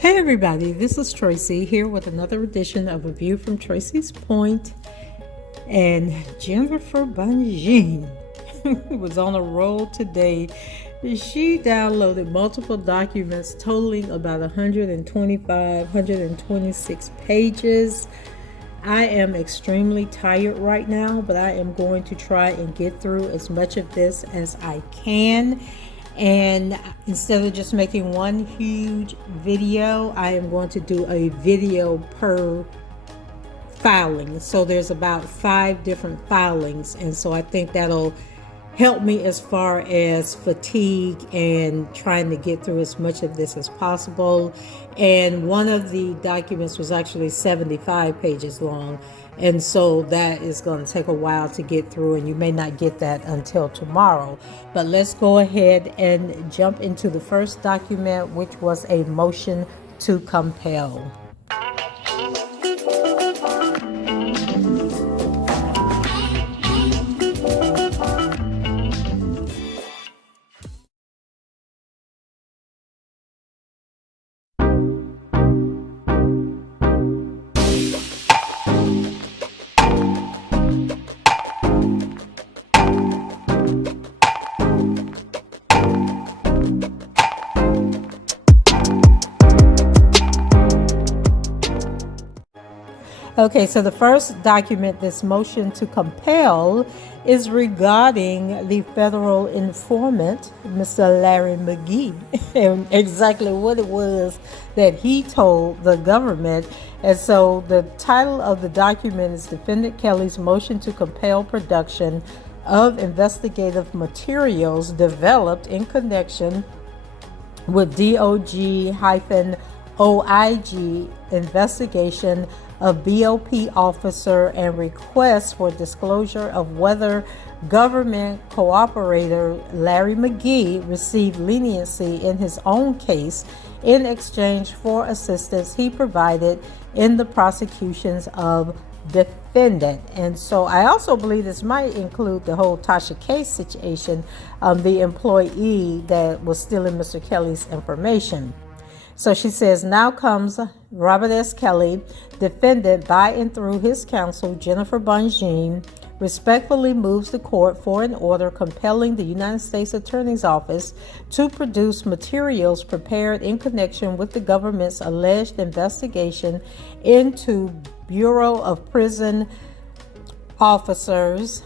Hey everybody, this is Tracy here with another edition of A View from Tracy's Point. And Jennifer Bonjean was on a roll today. She downloaded multiple documents totaling about 126 pages. I am extremely tired right now, but I am going to try and get through as much of this as I can. And instead of just making one huge video, I am going to do a video per filing. So there's about 5 different filings, and so I think that'll help me as far as fatigue and trying to get through as much of this as possible. And one of the documents was actually 75 pages long, and so that is going to take a while to get through, and you may not get that until tomorrow. But let's go ahead and jump into the first document, which was a motion to compel. Okay, so the first document, this motion to compel, is regarding the federal informant, Mr. Larry McGee, and exactly what it was that he told the government. And so the title of the document is Defendant Kelly's Motion to Compel Production of Investigative Materials Developed in Connection with DOG-OIG investigation of BOP officer and request for disclosure of whether government cooperator Larry McGee received leniency in his own case in exchange for assistance he provided in the prosecutions of defendant. And so I also believe this might include the whole Tasha K situation, the employee that was stealing Mr. Kelly's information. So she says, now comes Robert S. Kelly, defendant by and through his counsel, Jennifer Bonjean, respectfully moves the court for an order compelling the United States Attorney's Office to produce materials prepared in connection with the government's alleged investigation into Bureau of Prison officers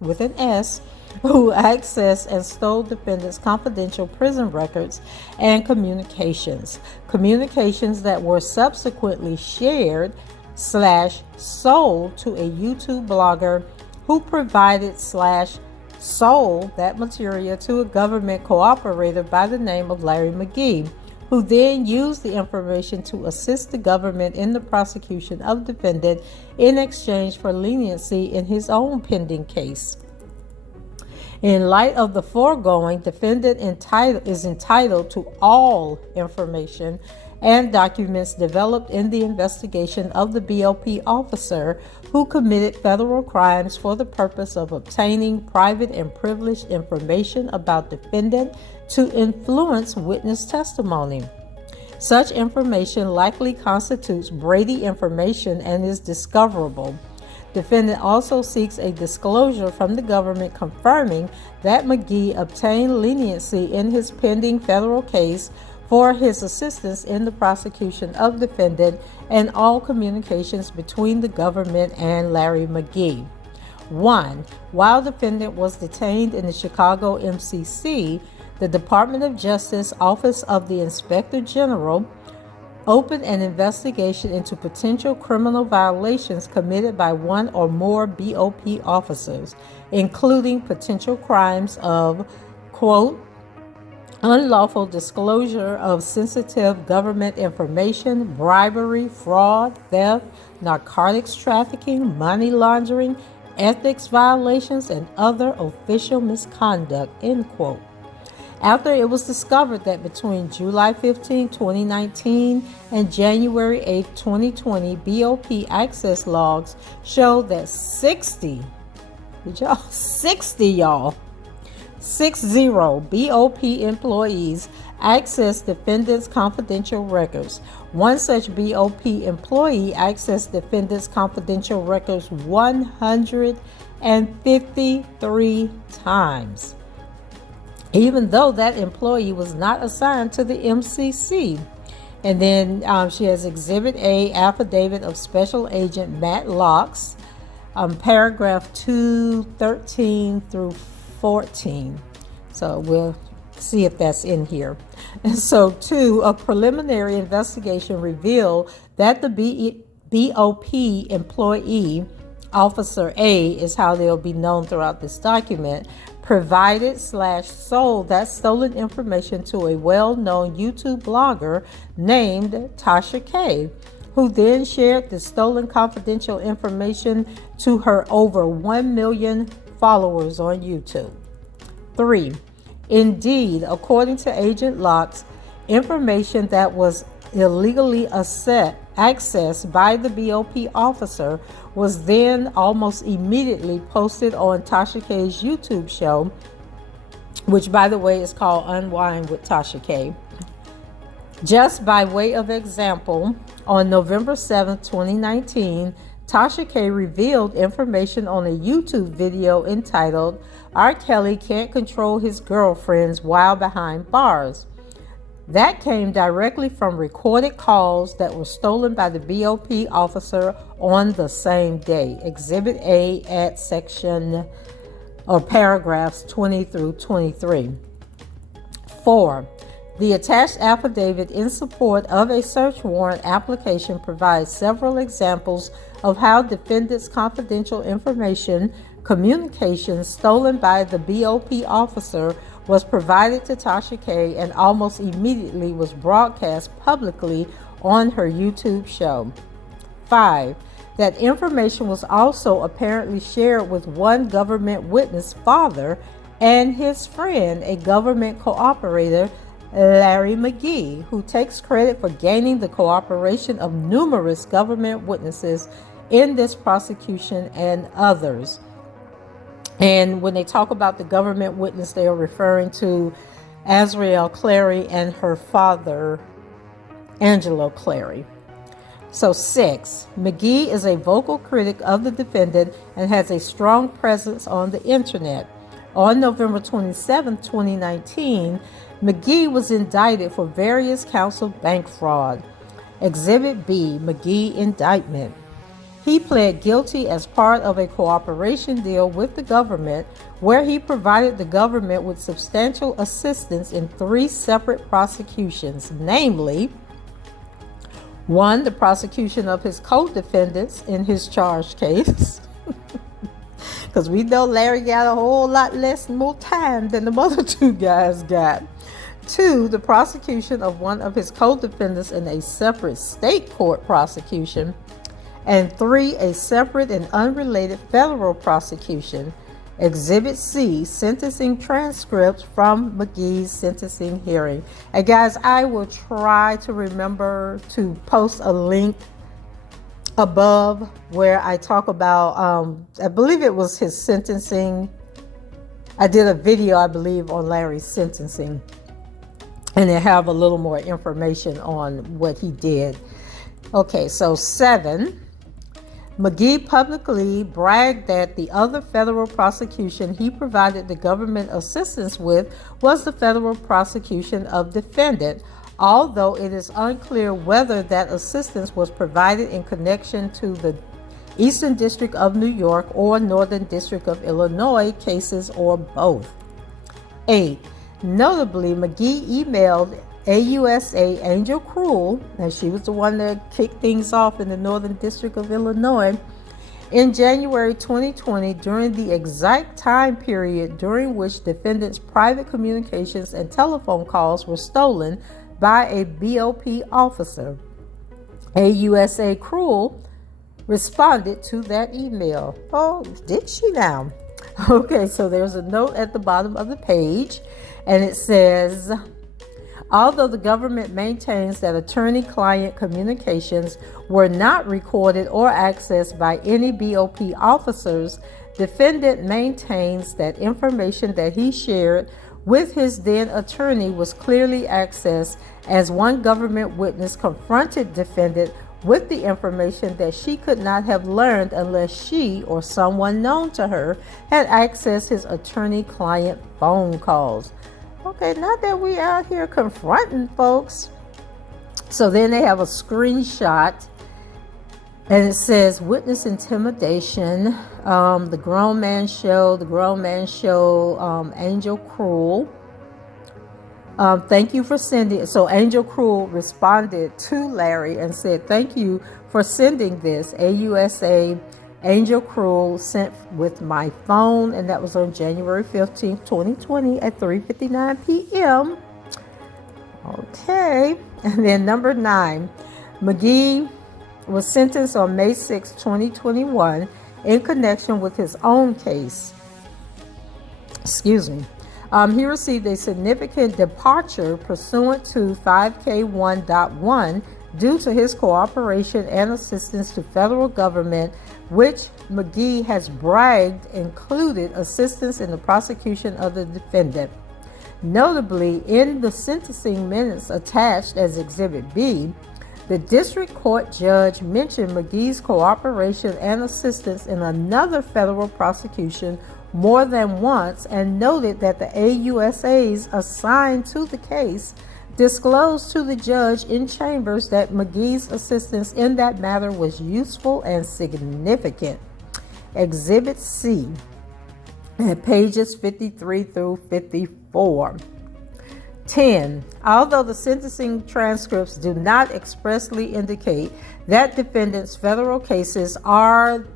with an S, who accessed and stole defendants' confidential prison records and communications that were subsequently shared / sold to a YouTube blogger who provided / sold that material to a government cooperator by the name of Larry McGee, who then used the information to assist the government in the prosecution of defendant in exchange for leniency in his own pending case. In light of the foregoing, defendant is entitled to all information and documents developed in the investigation of the BOP officer who committed federal crimes for the purpose of obtaining private and privileged information about defendant to influence witness testimony. Such information likely constitutes Brady information and is discoverable. Defendant also seeks a disclosure from the government confirming that McGee obtained leniency in his pending federal case for his assistance in the prosecution of defendant and all communications between the government and Larry McGee. 1. While defendant was detained in the Chicago MCC, the Department of Justice Office of the Inspector General opened an investigation into potential criminal violations committed by one or more BOP officers, including potential crimes of, quote, unlawful disclosure of sensitive government information, bribery, fraud, theft, narcotics trafficking, money laundering, ethics violations, and other official misconduct, end quote. After it was discovered that between July 15, 2019 and January 8, 2020, BOP access logs showed that 60 BOP employees accessed defendants' confidential records. One such BOP employee accessed defendants' confidential records 153 times, even though that employee was not assigned to the MCC. And then she has Exhibit A, Affidavit of Special Agent Matt Locks, paragraph 213 through 14. So we'll see if that's in here. And so 2, a preliminary investigation revealed that the BOP employee, Officer A is how they'll be known throughout this document, provided/sold that stolen information to a well-known YouTube blogger named Tasha K, who then shared the stolen confidential information to her over 1 million followers on YouTube. 3. Indeed, according to Agent Locks, information that was illegally accessed by the BOP officer was then almost immediately posted on Tasha K's YouTube show, which, by the way, is called Unwind with Tasha K. Just by way of example, on November 7, 2019, Tasha K revealed information on a YouTube video entitled, "R. Kelly Can't Control His Girlfriends While Behind Bars." That came directly from recorded calls that were stolen by the BOP officer on the same day. Exhibit A at section or paragraphs 20 through 23. 4. The attached affidavit in support of a search warrant application provides several examples of how defendants' confidential information, communications stolen by the BOP officer, was provided to Tasha K and almost immediately was broadcast publicly on her YouTube show. 5. That information was also apparently shared with one government witness' father and his friend, a government cooperator, Larry McGee, who takes credit for gaining the cooperation of numerous government witnesses in this prosecution and others. And when they talk about the government witness, they are referring to Ariel Clary and her father, Angelo Clary. So 6, McGee is a vocal critic of the defendant and has a strong presence on the internet. On November 27, 2019, McGee was indicted for various counts of bank fraud. Exhibit B, McGee indictment. He pled guilty as part of a cooperation deal with the government, where he provided the government with substantial assistance in 3 separate prosecutions, namely 1, the prosecution of his co-defendants in his charged case, because we know Larry got a whole lot more time than the other 2 guys got. 2, the prosecution of one of his co-defendants in a separate state court prosecution. And 3, a separate and unrelated federal prosecution. Exhibit C, sentencing transcripts from McGee's sentencing hearing. And guys, I will try to remember to post a link above where I talk about, I believe it was his sentencing. I did a video, I believe, on Larry's sentencing. And they have a little more information on what he did. Okay, so 7. McGee publicly bragged that the other federal prosecution he provided the government assistance with was the federal prosecution of defendant, although it is unclear whether that assistance was provided in connection to the Eastern District of New York or Northern District of Illinois cases or both. 8. Notably, McGee emailed AUSA Angel Cruel, and she was the one that kicked things off in the Northern District of Illinois, in January 2020 during the exact time period during which defendants' private communications and telephone calls were stolen by a BOP officer. AUSA Cruel responded to that email. Oh, did she now? Okay, so there's a note at the bottom of the page, and it says, although the government maintains that attorney-client communications were not recorded or accessed by any BOP officers, defendant maintains that information that he shared with his then attorney was clearly accessed, as one government witness confronted defendant with the information that she could not have learned unless she or someone known to her had accessed his attorney-client phone calls. Okay, not that we out here confronting folks. So then they have a screenshot, and it says witness intimidation, the grown man show, Angel Cruel. Thank you for sending. So Angel Cruel responded to Larry and said, thank you for sending this. AUSA Angel Cruel sent with my phone, and that was on January 15th, 2020 at 3:59 p.m. Okay. And then number 9, McGee was sentenced on May 6, 2021 in connection with his own case. He received a significant departure pursuant to 5K1.1 due to his cooperation and assistance to federal government, which McGee has bragged included assistance in the prosecution of the defendant. Notably, in the sentencing minutes attached as Exhibit B, the district court judge mentioned McGee's cooperation and assistance in another federal prosecution more than once, and noted that the AUSAs assigned to the case disclosed to the judge in chambers that McGee's assistance in that matter was useful and significant. Exhibit C, at pages 53 through 54. 10. Although the sentencing transcripts do not expressly indicate that defendants' federal cases are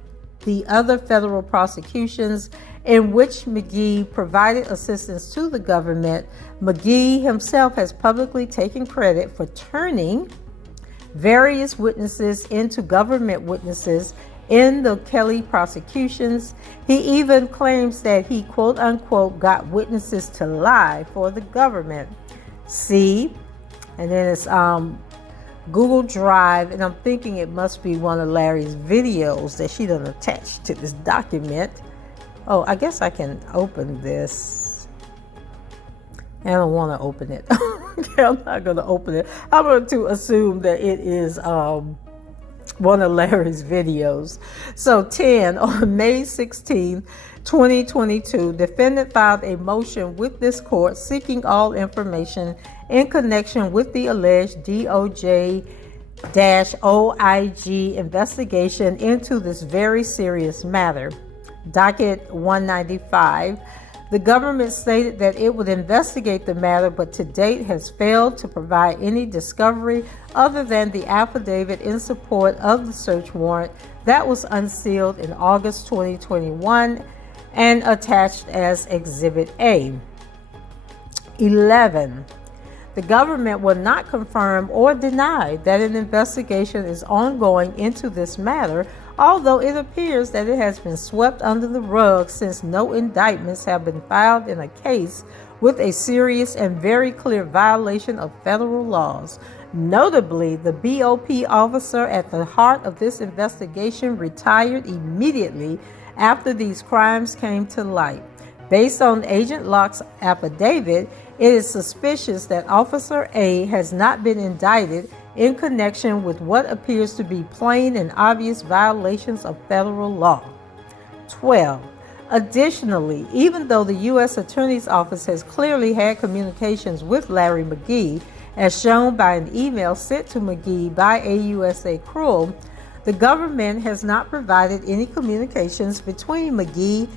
the other federal prosecutions in which McGee provided assistance to the government, McGee himself has publicly taken credit for turning various witnesses into government witnesses in the Kelly prosecutions. He even claims that he, quote unquote, got witnesses to lie for the government. See, and then it's Google Drive, and I'm thinking it must be one of Larry's videos that she done attached to this document. Oh, I guess I can open this. I don't want to open it. Okay, I'm not going to open it. I'm going to assume that it is one of Larry's videos. So 10, on May 16, 2022, defendant filed a motion with this court seeking all information in connection with the alleged DOJ-OIG investigation into this very serious matter. Docket 195. The government stated that it would investigate the matter, but to date has failed to provide any discovery other than the affidavit in support of the search warrant that was unsealed in August 2021 and attached as Exhibit A. 11. The government will not confirm or deny that an investigation is ongoing into this matter, although it appears that it has been swept under the rug since no indictments have been filed in a case with a serious and very clear violation of federal laws. Notably, the BOP officer at the heart of this investigation retired immediately after these crimes came to light. Based on Agent Locke's affidavit, it is suspicious that Officer A has not been indicted in connection with what appears to be plain and obvious violations of federal law. 12. Additionally, even though the U.S. Attorney's Office has clearly had communications with Larry McGee, as shown by an email sent to McGee by AUSA Cruel, the government has not provided any communications between McGee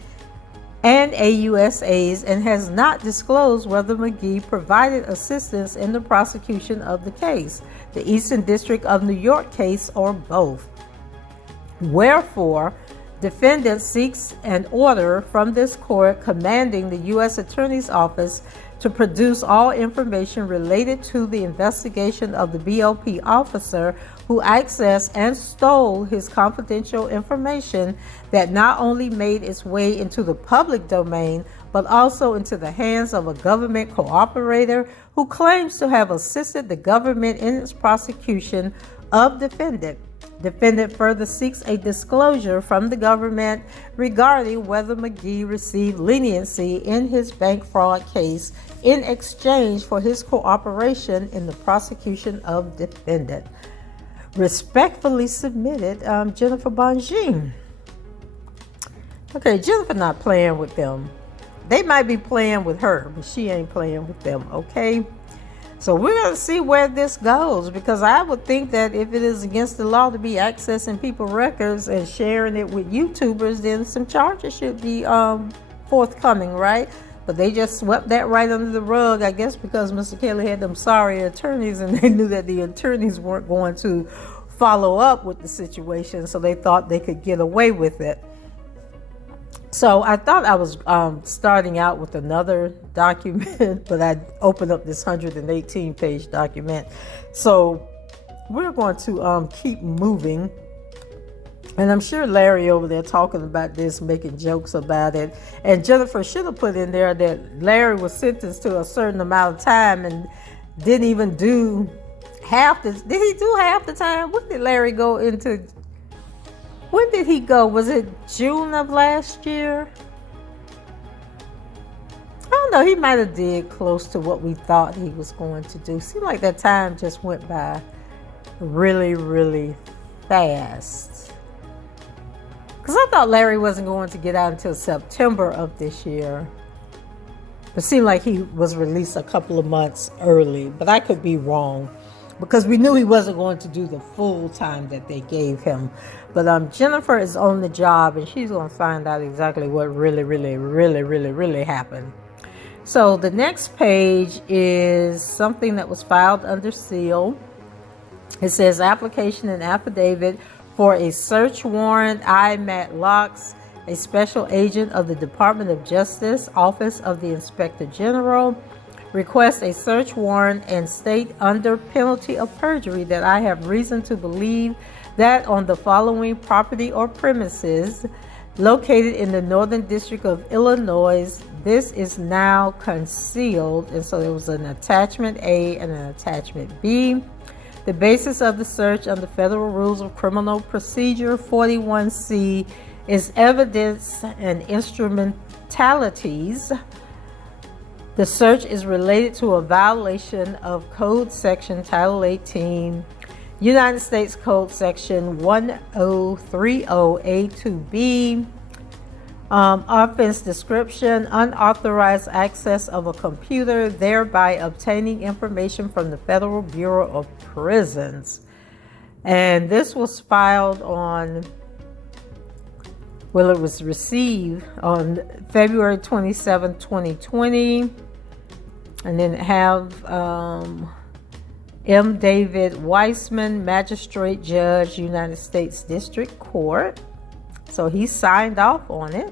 and AUSAs and has not disclosed whether McGee provided assistance in the prosecution of the case, the Eastern District of New York case, or both. Wherefore, defendant seeks an order from this court commanding the U.S. Attorney's Office to produce all information related to the investigation of the BOP officer who accessed and stole his confidential information that not only made its way into the public domain, but also into the hands of a government cooperator who claims to have assisted the government in its prosecution of defendant. Defendant further seeks a disclosure from the government regarding whether McGee received leniency in his bank fraud case in exchange for his cooperation in the prosecution of defendant. Respectfully submitted, Jennifer Bonjean. Okay, Jennifer not playing with them. They might be playing with her, but she ain't playing with them, okay? So we're going to see where this goes, because I would think that if it is against the law to be accessing people's records and sharing it with YouTubers, then some charges should be forthcoming, right? But they just swept that right under the rug, I guess, because Mr. Kelly had them sorry attorneys, and they knew that the attorneys weren't going to follow up with the situation, so they thought they could get away with it. So I thought I was starting out with another document, but I opened up this 118-page document. So we're going to keep moving. And I'm sure Larry over there talking about this, making jokes about it. And Jennifer should have put in there that Larry was sentenced to a certain amount of time and didn't even do half the... Did he do half the time? What did Larry go into... When did he go? Was it June of last year? I don't know. He might have did close to what we thought he was going to do. Seemed like that time just went by really, really fast. Because I thought Larry wasn't going to get out until September of this year. It seemed like he was released a couple of months early. But I could be wrong, because we knew he wasn't going to do the full time that they gave him. But Jennifer is on the job, and she's going to find out exactly what really happened. So the next page is something that was filed under seal. It says application and affidavit for a search warrant. I, Matt Locks, a special agent of the Department of Justice, Office of the Inspector General, request a search warrant and state under penalty of perjury that I have reason to believe that on the following property or premises located in the Northern District of Illinois, this is now concealed. And so there was an attachment A and an attachment B. The basis of the search under Federal Rules of Criminal Procedure 41C is evidence and instrumentalities. The search is related to a violation of Code Section Title 18, United States Code Section 1030A2B. Offense description: unauthorized access of a computer, thereby obtaining information from the Federal Bureau of Prisons. And this was filed on, well, it was received on February 27, 2020. And then have M. David Weissman, Magistrate Judge, United States District Court. So he signed off on it.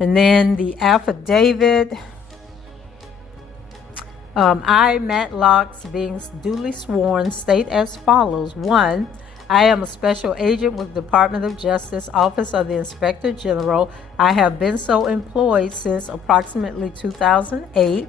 And then the affidavit. I, Matt Locks, being duly sworn, state as follows. 1. I am a special agent with the Department of Justice, Office of the Inspector General. I have been so employed since approximately 2008.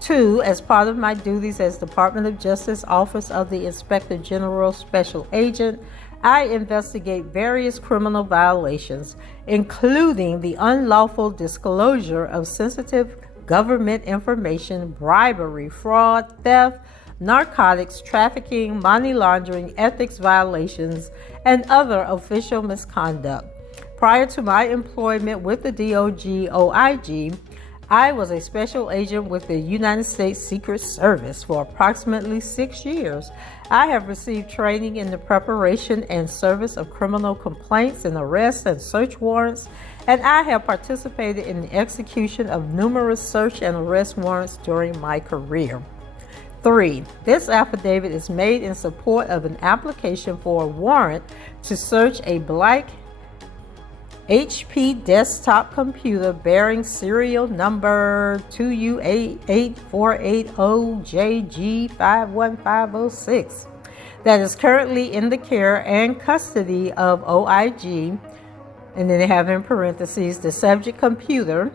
2. As part of my duties as Department of Justice, Office of the Inspector General Special Agent, I investigate various criminal violations, including the unlawful disclosure of sensitive government information, bribery, fraud, theft, narcotics, trafficking, money laundering, ethics violations, and other official misconduct. Prior to my employment with the DOJ/OIG, I was a special agent with the United States Secret Service for approximately 6 years. I have received training in the preparation and service of criminal complaints and arrests and search warrants, and I have participated in the execution of numerous search and arrest warrants during my career. 3. This affidavit is made in support of an application for a warrant to search a black HP desktop computer bearing serial number 2U88480JG51506 that is currently in the care and custody of OIG, and then they have in parentheses the subject computer,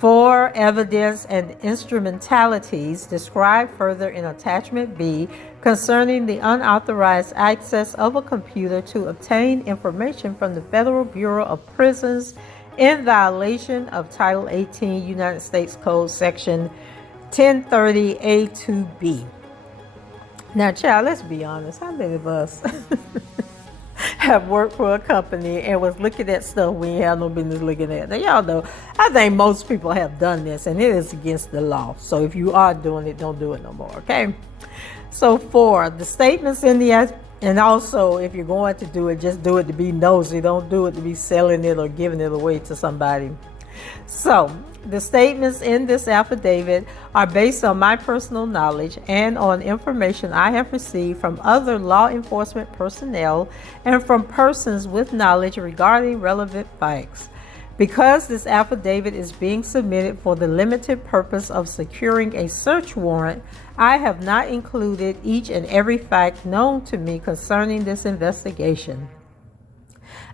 For evidence and instrumentalities described further in Attachment B concerning the unauthorized access of a computer to obtain information from the Federal Bureau of Prisons in violation of Title 18 United States Code Section 1030A2B. Now, child, let's be honest. How many of us have worked for a company and was looking at stuff we ain't have no business looking at? Now, y'all know, I think most people have done this, and it is against the law. So if you are doing it, don't do it no more, okay? So 4, the statements in the, and also if you're going to do it, just do it to be nosy. Don't do it to be selling it or giving it away to somebody. So the statements in this affidavit are based on my personal knowledge and on information I have received from other law enforcement personnel and from persons with knowledge regarding relevant facts. Because this affidavit is being submitted for the limited purpose of securing a search warrant, I have not included each and every fact known to me concerning this investigation.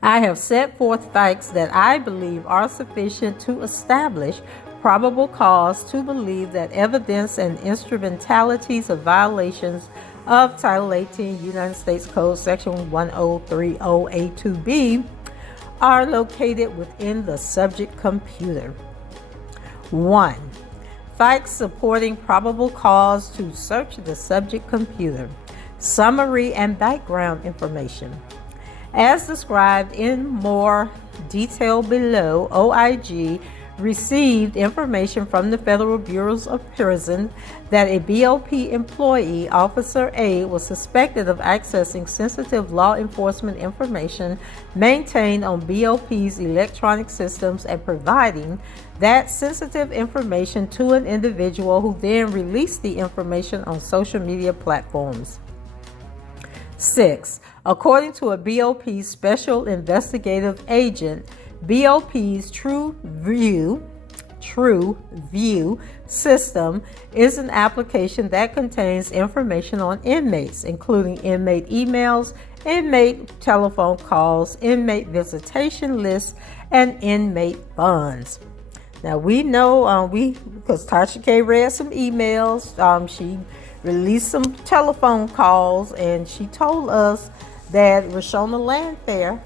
I have set forth facts that I believe are sufficient to establish probable cause to believe that evidence and instrumentalities of violations of Title 18 United States Code Section 1030A2B are located within the subject computer. 1. Facts supporting probable cause to search the subject computer. Summary and background information. As described in more detail below, OIG received information from the Federal Bureaus of Prison that a BOP employee, Officer A, was suspected of accessing sensitive law enforcement information maintained on BOP's electronic systems and providing that sensitive information to an individual who then released the information on social media platforms. 6. According to a BOP Special Investigative Agent, BOP's True View system is an application that contains information on inmates, including inmate emails, inmate telephone calls, inmate visitation lists, and inmate funds. Now we know, because Tasha K read some emails, she released some telephone calls, and she told us that Rashona Landfair,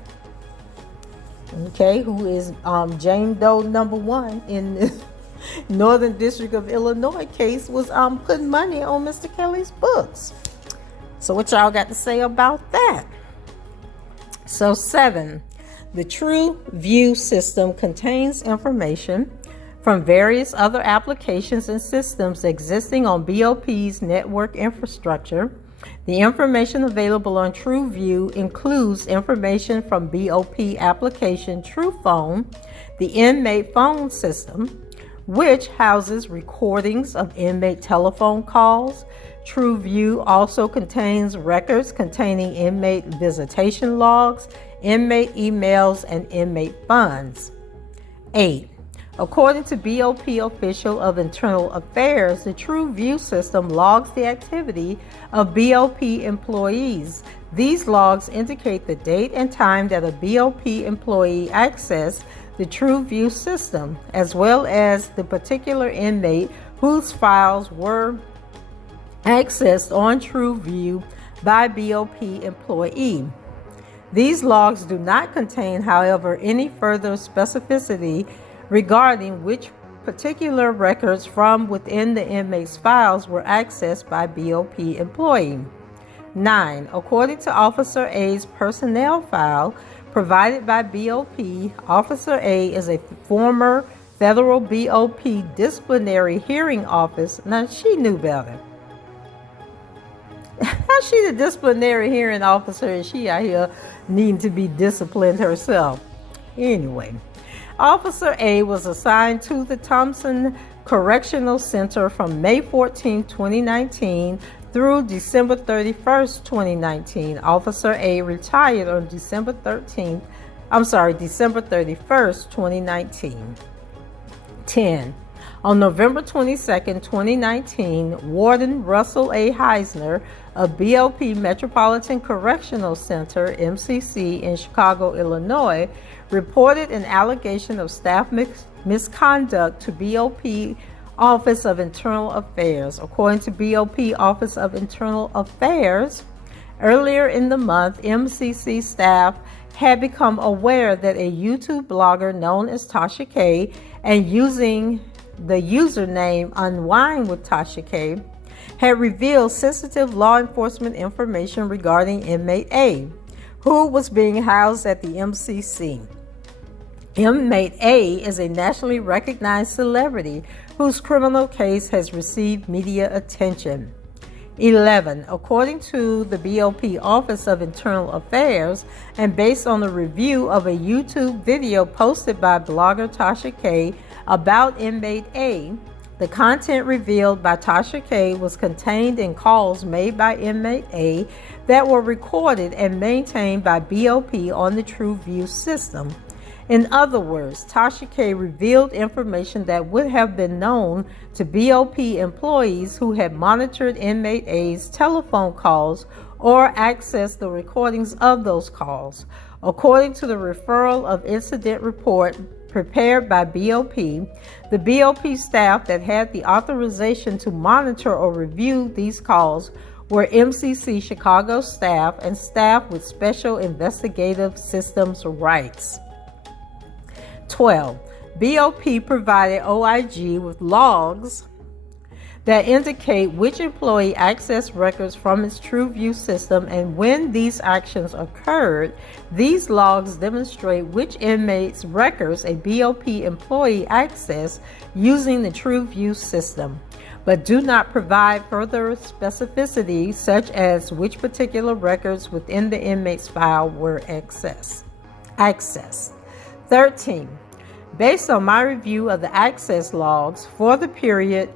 okay, who is Jane Doe #1 in the Northern District of Illinois case, was putting money on Mr. Kelly's books. So what y'all got to say about that? So 7, the True View system contains information from various other applications and systems existing on BOP's network infrastructure. The information available on TrueView includes information from BOP application TruePhone, the inmate phone system, which houses recordings of inmate telephone calls. TrueView also contains records containing inmate visitation logs, inmate emails, and inmate funds. 8. According to BOP official of Internal Affairs, the TrueView system logs the activity of BOP employees. These logs indicate the date and time that a BOP employee accessed the TrueView system, as well as the particular inmate whose files were accessed on TrueView by BOP employee. These logs do not contain, however, any further specificity regarding which particular records from within the inmate's files were accessed by BOP employee. 9. According to Officer A's personnel file provided by BOP, Officer A is a former federal BOP disciplinary hearing officer. Now, she knew better. How she the disciplinary hearing officer and she out here needing to be disciplined herself? Anyway. Officer A was assigned to the Thompson Correctional Center from May 14, 2019 through December 31st, 2019. Officer A retired on December 31st, 2019. 10. On November 22nd, 2019, Warden Russell A. Heisner of BOP Metropolitan Correctional Center, MCC, in Chicago, Illinois, reported an allegation of staff misconduct to BOP Office of Internal Affairs. According to BOP Office of Internal Affairs, earlier in the month, MCC staff had become aware that a YouTube blogger known as Tasha K, and using the username Unwind with Tasha K, had revealed sensitive law enforcement information regarding inmate A, who was being housed at the MCC. Inmate A is a nationally recognized celebrity whose criminal case has received media attention. 11. According to the BOP Office of Internal Affairs, and based on a review of a YouTube video posted by blogger Tasha K about inmate A, the content revealed by Tasha K was contained in calls made by inmate A that were recorded and maintained by BOP on the TrueView system. In other words, Tasha K revealed information that would have been known to BOP employees who had monitored inmate A's telephone calls or accessed the recordings of those calls. According to the referral of incident report prepared by BOP, the BOP staff that had the authorization to monitor or review these calls were MCC Chicago staff and staff with special investigative systems rights. 12. BOP provided OIG with logs that indicate which employee accessed records from its TrueView system, and when these actions occurred, these logs demonstrate which inmates' records a BOP employee accessed using the TrueView system, but do not provide further specificity such as which particular records within the inmate's file were accessed. 13. Based on my review of the access logs for the period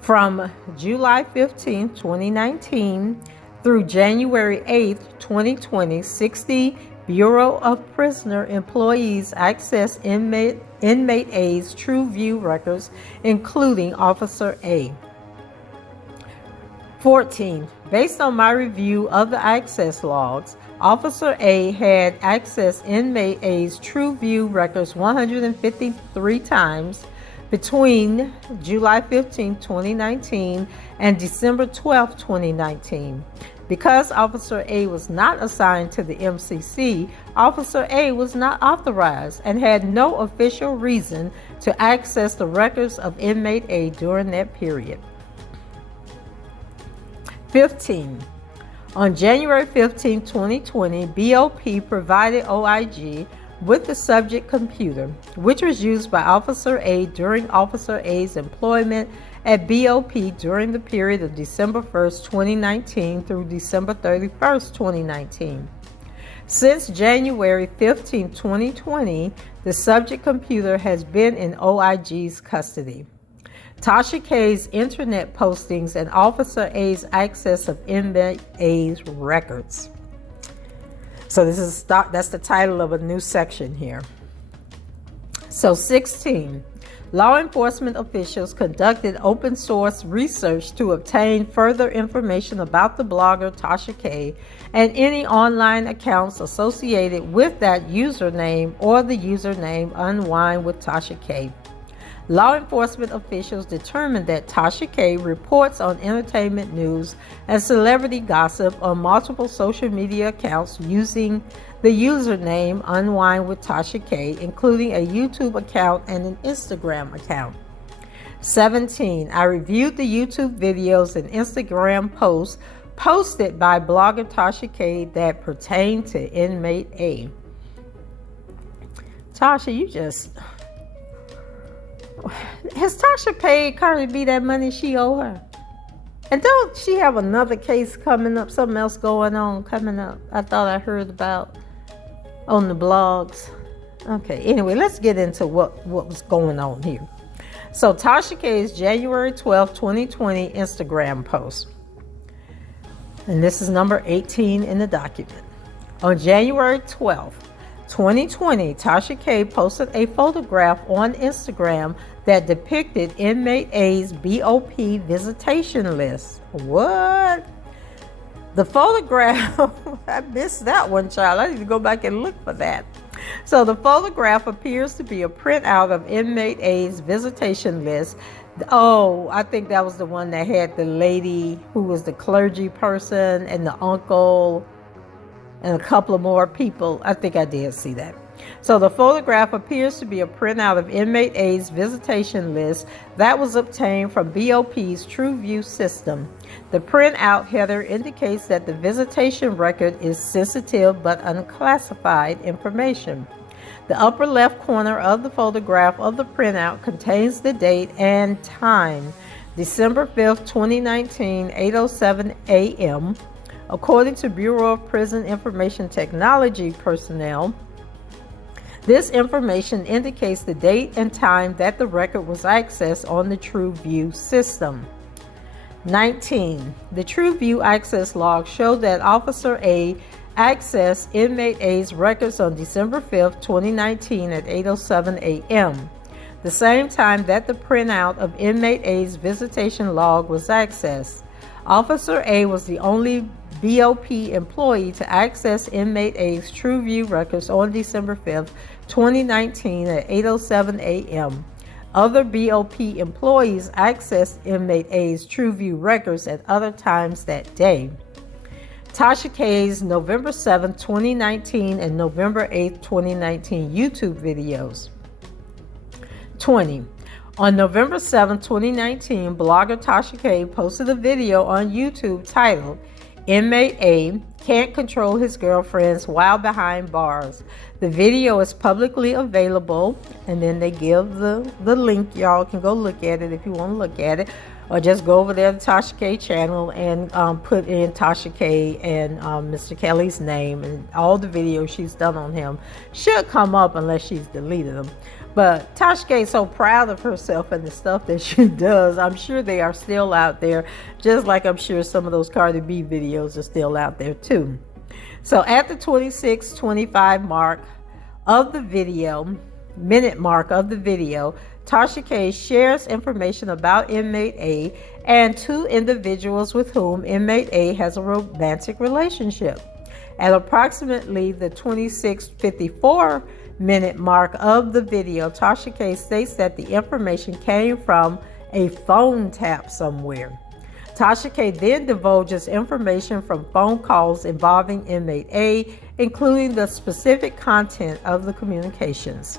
from July 15, 2019 through January 8, 2020, 60 Bureau of Prisoner employees accessed inmate A's TrueView records, including Officer A. 14. Based on my review of the access logs, Officer A had accessed inmate A's TrueView records 153 times between July 15, 2019 and December 12, 2019. Because Officer A was not assigned to the MCC, Officer A was not authorized and had no official reason to access the records of inmate A during that period. 15. On January 15, 2020, BOP provided OIG with the subject computer, which was used by Officer A during Officer A's employment at BOP during the period of December 1st, 2019 through December 31st, 2019. Since January 15, 2020, the subject computer has been in OIG's custody. Tasha K's internet postings and Officer A's access of inmate A's records. So that's the title of a new section here. So 16. Law enforcement officials conducted open source research to obtain further information about the blogger Tasha K and any online accounts associated with that username or the username Unwind with Tasha K. Law enforcement officials determined that Tasha K reports on entertainment news and celebrity gossip on multiple social media accounts using the username Unwind with Tasha K, including a YouTube account and an Instagram account. 17. I reviewed the YouTube videos and Instagram posts posted by blogger Tasha K that pertain to inmate A. Tasha, you just... Has Tasha paid Cardi B that money she owe her? And don't she have another case coming up, something else coming up? I thought I heard about on the blogs. Okay, anyway, let's get into what was going on here. So Tasha K's January 12, 2020 Instagram post. And this is number 18 in the document. On January 12th, 2020, Tasha K posted a photograph on Instagram that depicted inmate A's BOP visitation list. What? The photograph, I missed that one, child. I need to go back and look for that. So the photograph appears to be a printout of inmate A's visitation list. Oh, I think that was the one that had the lady who was the clergy person and the uncle and a couple of more people. I think I did see that. So the photograph appears to be a printout of inmate A's visitation list that was obtained from BOP's TrueView system. The printout header indicates that the visitation record is sensitive but unclassified information. The upper left corner of the photograph of the printout contains the date and time, December 5th, 2019, 8:07 a.m. According to Bureau of Prison Information Technology personnel, this information indicates the date and time that the record was accessed on the TrueView system. 19. The TrueView access log showed that Officer A accessed inmate A's records on December 5th, 2019 at 8:07 a.m., the same time that the printout of inmate A's visitation log was accessed. Officer A was the only BOP employee to access inmate A's TrueView records on December 5th, 2019 at 8:07 a.m. Other BOP employees accessed inmate A's TrueView records at other times that day. Tasha K's November 7, 2019 and November 8, 2019 YouTube videos. 20. On November 7, 2019, blogger Tasha K posted a video on YouTube titled, Inmate A Can't Control His Girlfriends While Behind Bars. The video is publicly available, and then they give the link. Y'all can go look at it if you want to look at it, or just go over there to Tasha K channel and put in Tasha K and Mr. Kelly's name, and all the videos she's done on him should come up unless she's deleted them. But Tasha K is so proud of herself and the stuff that she does. I'm sure they are still out there, just like I'm sure some of those Cardi B videos are still out there too. So at the 26:25 mark of the video, minute mark of the video, Tasha K shares information about inmate A and two individuals with whom inmate A has a romantic relationship. At approximately the 26:54 minute mark of the video, Tasha K states that the information came from a phone tap somewhere. Tasha K then divulges information from phone calls involving inmate A, including the specific content of the communications.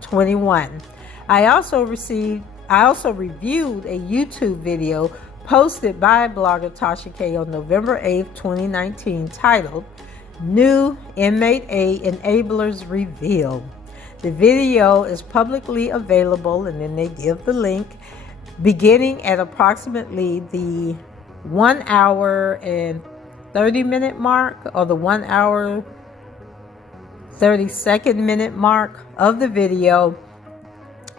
21. I also reviewed a YouTube video posted by blogger Tasha K on November 8, 2019 titled, New Inmate A Enablers Revealed. The video is publicly available, and then they give the link, beginning at approximately the 1 hour and 30 minute mark, or the 1 hour 32nd minute mark of the video.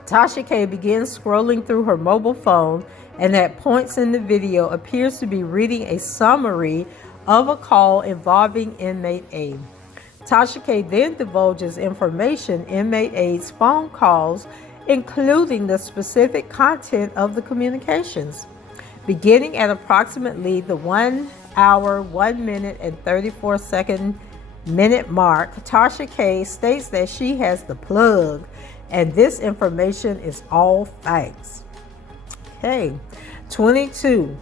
Tasha K begins scrolling through her mobile phone, and at points in the video appears to be reading a summary of a call involving inmate A. Tasha K then divulges information inmate A's phone calls, including the specific content of the communications. Beginning at approximately the 1 hour, 1 minute, and 34-second minute mark, Tasha K states that she has the plug, and this information is all facts. Okay, 22.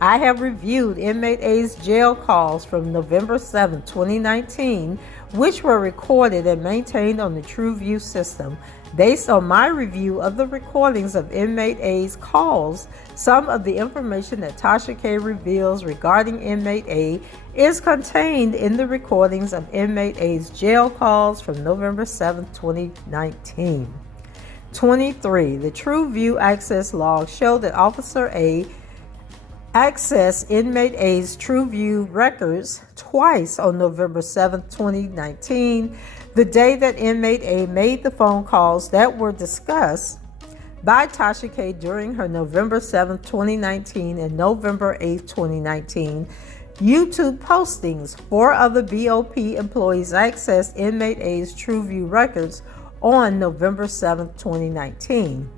I have reviewed inmate A's jail calls from November 7, 2019, which were recorded and maintained on the TrueView system. Based on my review of the recordings of inmate A's calls, some of the information that Tasha K reveals regarding inmate A is contained in the recordings of inmate A's jail calls from November 7, 2019. 23. The TrueView access log showed that Officer A accessed inmate A's TrueView records twice on November 7, 2019, the day that inmate A made the phone calls that were discussed by Tasha K during her November 7, 2019 and November 8, 2019 YouTube postings. 4 other BOP employees accessed inmate A's TrueView records on November 7, 2019.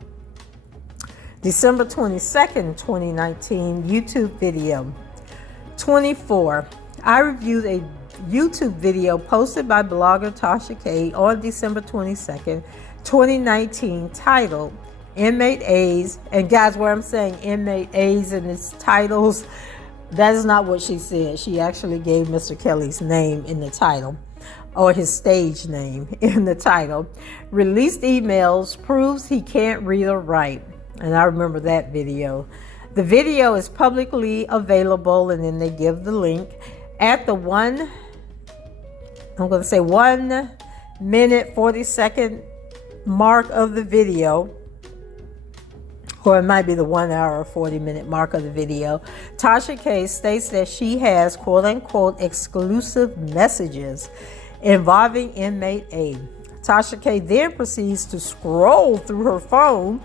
December 22nd, 2019 YouTube video. 24. I reviewed a YouTube video posted by blogger Tasha K on December 22nd, 2019, titled Inmate A's. And guys, where I'm saying Inmate A's in its titles, that is not what she said. She actually gave Mr. Kelly's name in the title, or his stage name in the title. Released emails proves he can't read or write. And I remember that video. The video is publicly available, and then they give the link at the 1 minute 40-second mark of the video, or it might be the 1 hour 40-minute mark of the video. Tasha K states that she has quote-unquote exclusive messages involving inmate A. Tasha K then proceeds to scroll through her phone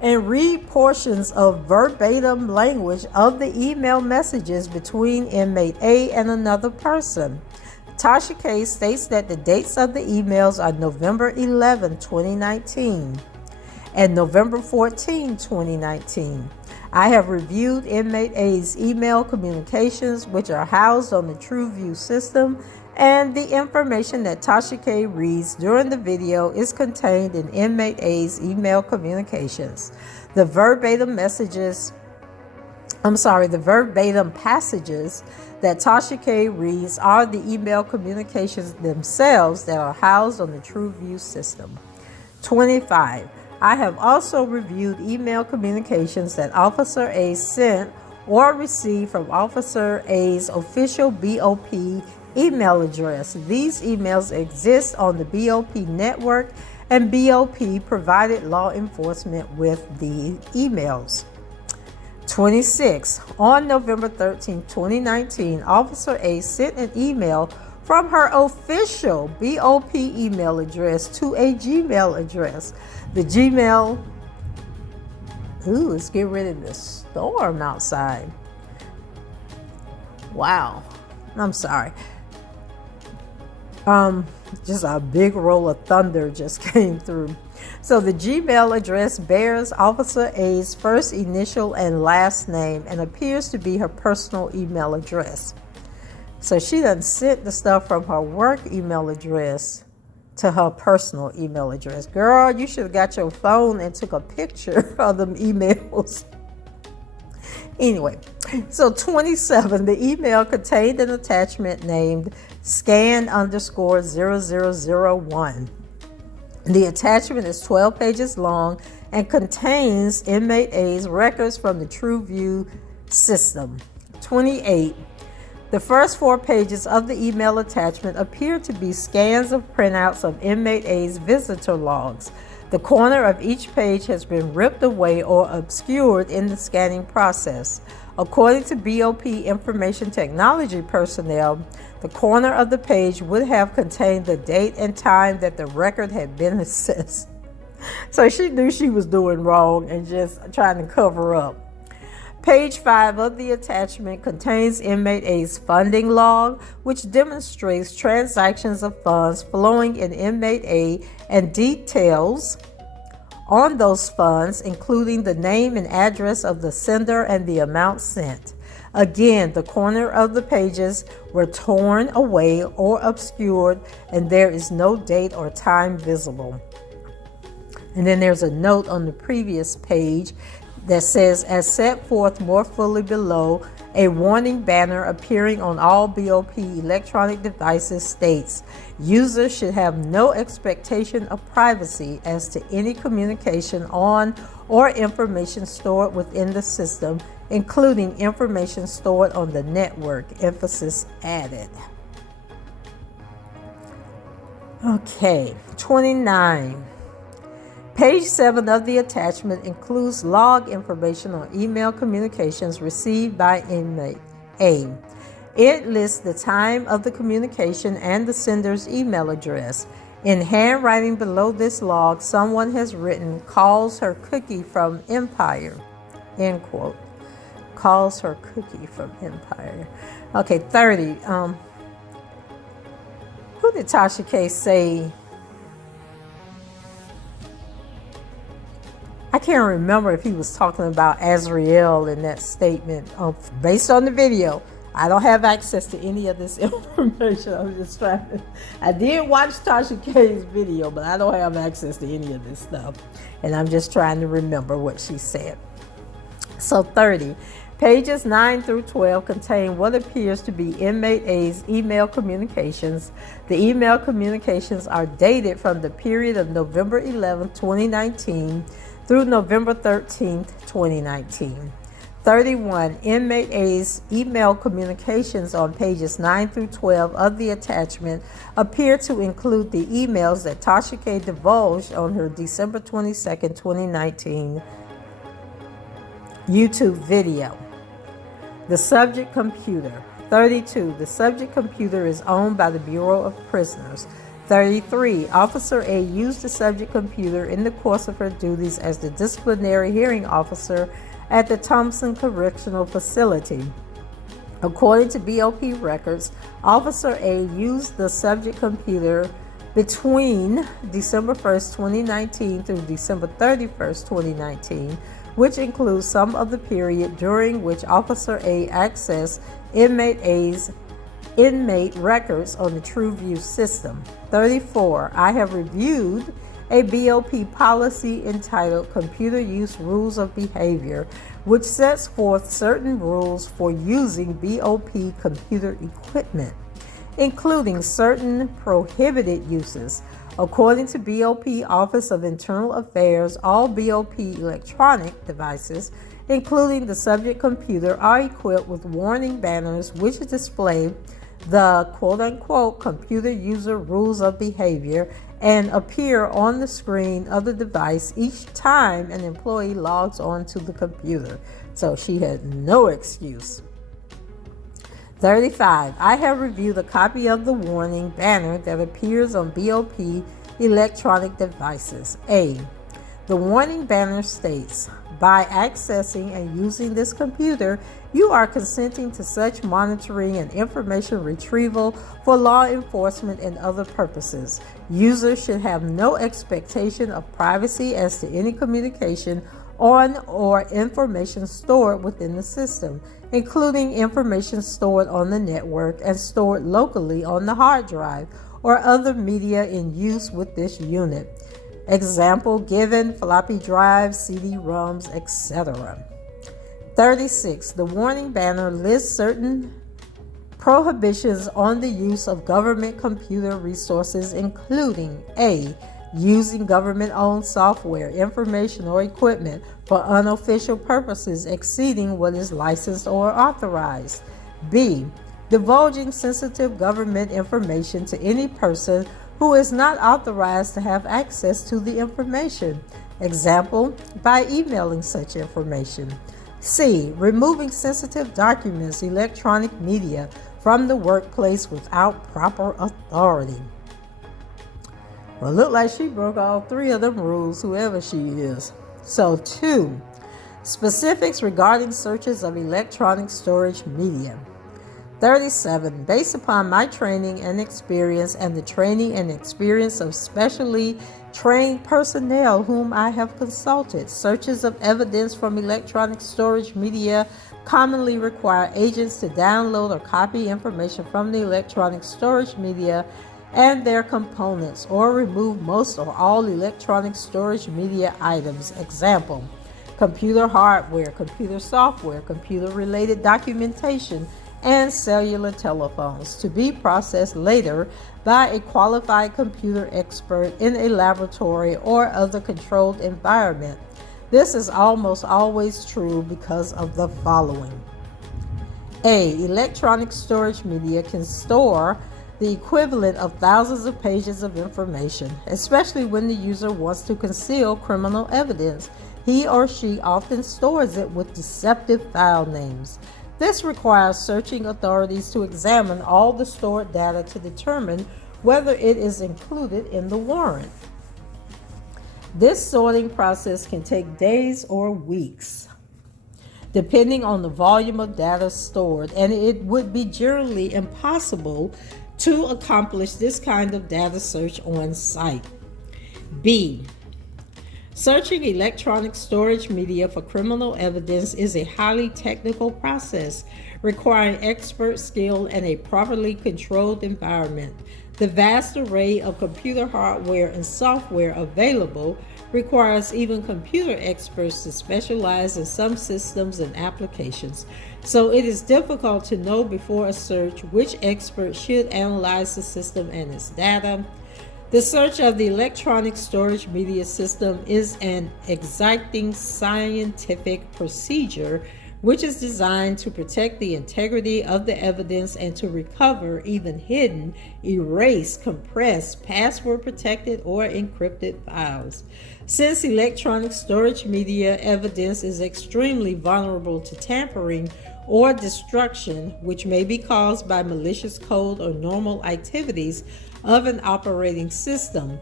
and read portions of verbatim language of the email messages between inmate A and another person. Tasha K states that the dates of the emails are November 11, 2019 and November 14, 2019. I have reviewed inmate A's email communications, which are housed on the TrueView system, and the information that Tasha K reads during the video is contained in inmate A's email communications. The verbatim passages that Tasha K reads are the email communications themselves that are housed on the TrueView system. 25. I have also reviewed email communications that Officer A sent or received from Officer A's official BOP email address. These emails exist on the BOP network, and BOP provided law enforcement with the emails. 26. On November 13, 2019, Officer A sent an email from her official BOP email address to a Gmail address. The Gmail, it's getting rid of the storm outside. Wow. I'm sorry. Just a big roll of thunder just came through. So the Gmail address bears Officer A's first initial and last name and appears to be her personal email address. So she done sent the stuff from her work email address to her personal email address. Girl, you should have got your phone and took a picture of them emails. Anyway, so 27, the email contained an attachment named scan_0001. The attachment is 12 pages long and contains inmate A's records from the TrueView system. 28. The first 4 pages of the email attachment appear to be scans of printouts of inmate A's visitor logs. The corner of each page has been ripped away or obscured in the scanning process. According to BOP information technology personnel, the corner of the page would have contained the date and time that the record had been assessed. So she knew she was doing wrong and just trying to cover up. Page 5 of the attachment contains inmate A's funding log, which demonstrates transactions of funds flowing in inmate A and details on those funds, including the name and address of the sender and the amount sent. Again, the corner of the pages were torn away or obscured, and there is no date or time visible. And then there's a note on the previous page that says, as set forth more fully below, a warning banner appearing on all BOP electronic devices states, users should have no expectation of privacy as to any communication on or information stored within the system, including information stored on the network, emphasis added. Okay, 29. Page 7 of the attachment includes log information on email communications received by inmate A. It lists the time of the communication and the sender's email address. In handwriting below this log, someone has written, calls her cookie from Empire, end quote. Calls her cookie from Empire. Okay, 30. Who did Tasha K say? I can't remember if he was talking about Ariel in that statement. Based on the video, I don't have access to any of this information. I'm just trying to. I did watch Tasha K's video, but I don't have access to any of this stuff. And I'm just trying to remember what she said. So 30. Pages 9 through 12 contain what appears to be inmate A's email communications. The email communications are dated from the period of November 11, 2019 through November 13, 2019. 31. Inmate A's email communications on pages 9 through 12 of the attachment appear to include the emails that Tasha K divulged on her December 22, 2019 YouTube video. The subject computer. 32. The subject computer is owned by the Bureau of Prisoners. 33. Officer A used the subject computer in the course of her duties as the disciplinary hearing officer at the Thompson Correctional Facility. According to BOP records, Officer A used the subject computer between December 1st, 2019 through December 31st, 2019, which includes some of the period during which Officer A accessed inmate A's inmate records on the TrueView system. 34. I have reviewed a BOP policy entitled Computer Use Rules of Behavior, which sets forth certain rules for using BOP computer equipment, including certain prohibited uses. According to BOP Office of Internal Affairs, all BOP electronic devices, including the subject computer, are equipped with warning banners which display the quote-unquote computer user rules of behavior and appear on the screen of the device each time an employee logs on to the computer. So she had no excuse. 35. I have reviewed a copy of the warning banner that appears on BOP electronic devices. A. The warning banner states, by accessing and using this computer, you are consenting to such monitoring and information retrieval for law enforcement and other purposes. Users should have no expectation of privacy as to any communication on or information stored within the system, including information stored on the network and stored locally on the hard drive or other media in use with this unit. Example given: floppy drives, CD-ROMs, etc. 36. The warning banner lists certain prohibitions on the use of government computer resources, including A. Using government-owned software, information, or equipment for unofficial purposes exceeding what is licensed or authorized. B. Divulging sensitive government information to any person who is not authorized to have access to the information. Example, by emailing such information. C. Removing sensitive documents, electronic media from the workplace without proper authority. Well, it looked like she broke all three of them rules, whoever she is. So 2. Specifics regarding searches of electronic storage media. 37. Based upon my training and experience and the training and experience of specially trained personnel whom I have consulted, searches of evidence from electronic storage media commonly require agents to download or copy information from the electronic storage media and their components, or remove most or all electronic storage media items. Example, computer hardware, computer software, computer-related documentation, and cellular telephones, to be processed later by a qualified computer expert in a laboratory or other controlled environment. This is almost always true because of the following. A. Electronic storage media can store the equivalent of thousands of pages of information, especially when the user wants to conceal criminal evidence. He or she often stores it with deceptive file names. This requires searching authorities to examine all the stored data to determine whether it is included in the warrant. This sorting process can take days or weeks, depending on the volume of data stored, and it would be generally impossible to accomplish this kind of data search on site. B. Searching electronic storage media for criminal evidence is a highly technical process requiring expert skill and a properly controlled environment. The vast array of computer hardware and software available requires even computer experts to specialize in some systems and applications. So it is difficult to know before a search which expert should analyze the system and its data. The search of the electronic storage media system is an exacting scientific procedure which is designed to protect the integrity of the evidence and to recover even hidden, erased, compressed, password-protected, or encrypted files. Since electronic storage media evidence is extremely vulnerable to tampering or destruction, which may be caused by malicious code or normal activities of an operating system,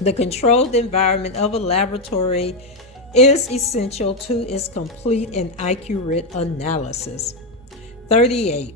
the controlled environment of a laboratory is essential to its complete and accurate analysis. 38.